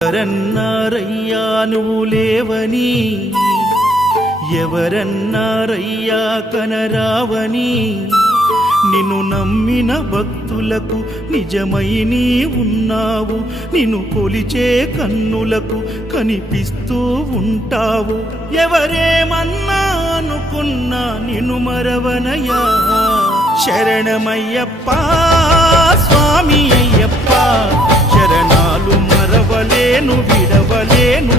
ఎవరన్నారయ్యా నువ్వు లేవని, ఎవరన్నారయ్యా కనరావని, నిన్ను నమ్మిన భక్తులకు నిజమై నీ ఉన్నావు, నిన్ను కొలిచే కన్నులకు కనిపిస్తూ ఉంటావు. ఎవరేమన్నా అనుకున్నా నిన్ను మరవనయ్యా. శరణమయ్యప్ప స్వామి అయ్యప్ప, శరణాలు మరవలేను విడవలేను.